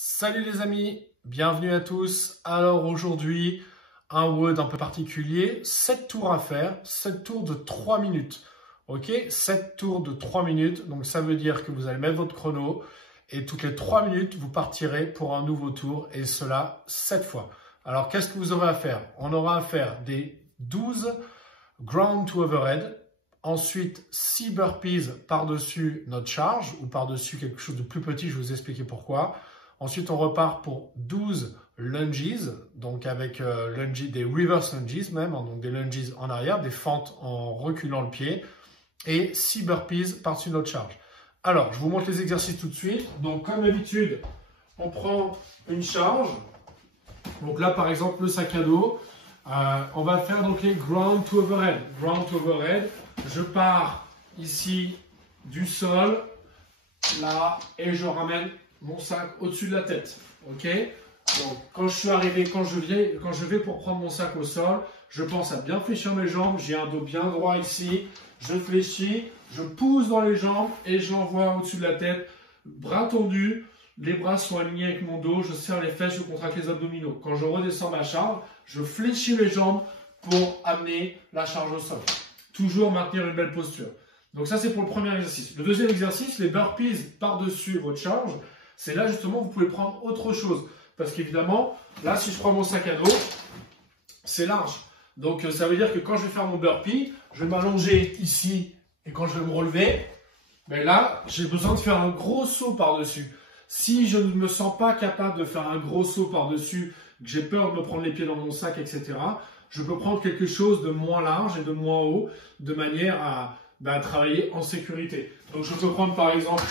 Salut les amis, bienvenue à tous. Alors aujourd'hui, un WOD un peu particulier, 7 tours à faire, 7 tours de 3 minutes. Ok, 7 tours de 3 minutes, donc ça veut dire que vous allez mettre votre chrono et toutes les 3 minutes, vous partirez pour un nouveau tour et cela 7 fois. Alors qu'est-ce que vous aurez à faire? On aura à faire des 12 ground to overhead, ensuite 6 burpees par-dessus notre charge ou par-dessus quelque chose de plus petit, je vais vous expliquer pourquoi. Ensuite, on repart pour 12 lunges, donc avec des reverse lunges même, donc des lunges en arrière, des fentes en reculant le pied, et 6 burpees par-dessus notre charge. Alors, je vous montre les exercices tout de suite. Donc, comme d'habitude, on prend une charge. Donc là, par exemple, le sac à dos. On va faire donc les ground to overhead. Ground to overhead, je pars ici du sol, là, et je ramène mon sac au-dessus de la tête, ok? Donc, quand je suis arrivé, quand je vais pour prendre mon sac au sol, je pense à bien fléchir mes jambes, j'ai un dos bien droit ici, je fléchis, je pousse dans les jambes et je l'envoie au-dessus de la tête, bras tendus, les bras sont alignés avec mon dos, je serre les fesses, je contracte les abdominaux. Quand je redescends ma charge, je fléchis les jambes pour amener la charge au sol. Toujours maintenir une belle posture. Donc ça, c'est pour le premier exercice. Le deuxième exercice, les burpees par-dessus votre charge. C'est là justement vous pouvez prendre autre chose. Parce qu'évidemment, là si je prends mon sac à dos, c'est large. Donc ça veut dire que quand je vais faire mon burpee, je vais m'allonger ici et quand je vais me relever, ben là j'ai besoin de faire un gros saut par-dessus. Si je ne me sens pas capable de faire un gros saut par-dessus, que j'ai peur de me prendre les pieds dans mon sac, etc., je peux prendre quelque chose de moins large et de moins haut, de manière à travailler en sécurité. Donc je peux prendre par exemple...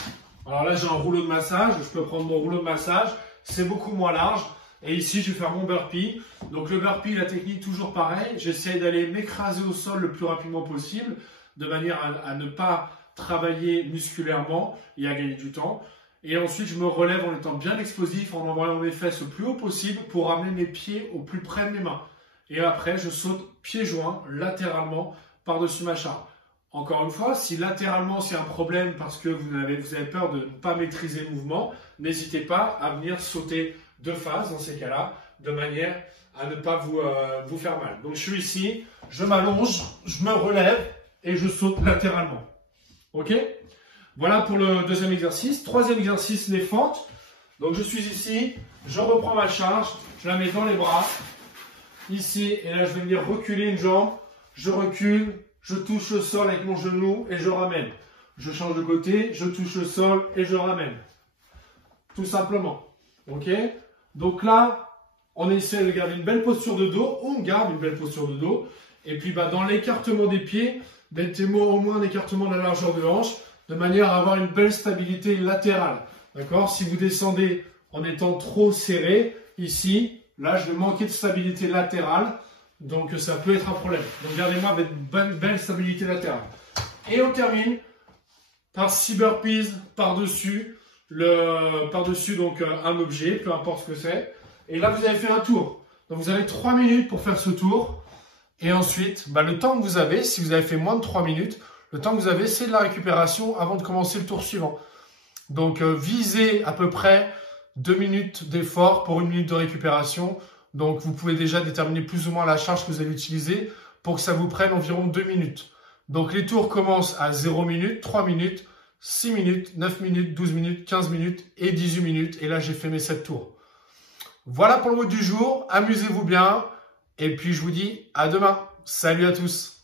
Alors là, j'ai un rouleau de massage. Je peux prendre mon rouleau de massage. C'est beaucoup moins large. Et ici, je vais faire mon burpee. Donc le burpee, la technique, toujours pareil. J'essaie d'aller m'écraser au sol le plus rapidement possible, de manière à ne pas travailler musculairement et à gagner du temps. Et ensuite, je me relève en étant bien explosif, en envoyant mes fesses le plus haut possible pour ramener mes pieds au plus près de mes mains. Et après, je saute pieds joints, latéralement, par-dessus ma charge. Encore une fois, si latéralement c'est un problème parce que vous avez peur de ne pas maîtriser le mouvement, n'hésitez pas à venir sauter de face dans ces cas-là, de manière à ne pas vous faire mal. Donc je suis ici, je m'allonge, je me relève et je saute latéralement. Ok? Voilà pour le deuxième exercice. Troisième exercice, les fentes. Donc je suis ici, je reprends ma charge, je la mets dans les bras, ici, et là je vais venir reculer une jambe, je recule, je touche le sol avec mon genou et je ramène. Je change de côté, je touche le sol et je ramène. Tout simplement. Ok? Donc là, on essaie de garder une belle posture de dos. On garde une belle posture de dos. Et puis dans l'écartement des pieds, mettez-moi au moins un écartement de la largeur de hanche, de manière à avoir une belle stabilité latérale. D'accord? Si vous descendez en étant trop serré, ici, là, je vais manquer de stabilité latérale. Donc ça peut être un problème. Donc gardez-moi avec une belle stabilité latérale. Et on termine par 6 burpees par-dessus donc un objet, peu importe ce que c'est. Et là vous avez fait un tour. Donc vous avez 3 minutes pour faire ce tour. Et ensuite, le temps que vous avez, si vous avez fait moins de 3 minutes, le temps que vous avez, c'est de la récupération avant de commencer le tour suivant. Donc visez à peu près 2 minutes d'effort pour 1 minute de récupération. Donc, vous pouvez déjà déterminer plus ou moins la charge que vous allez utiliser pour que ça vous prenne environ 2 minutes. Donc, les tours commencent à 0 minutes, 3 minutes, 6 minutes, 9 minutes, 12 minutes, 15 minutes et 18 minutes. Et là, j'ai fait mes 7 tours. Voilà pour le mot du jour. Amusez-vous bien. Et puis, je vous dis à demain. Salut à tous.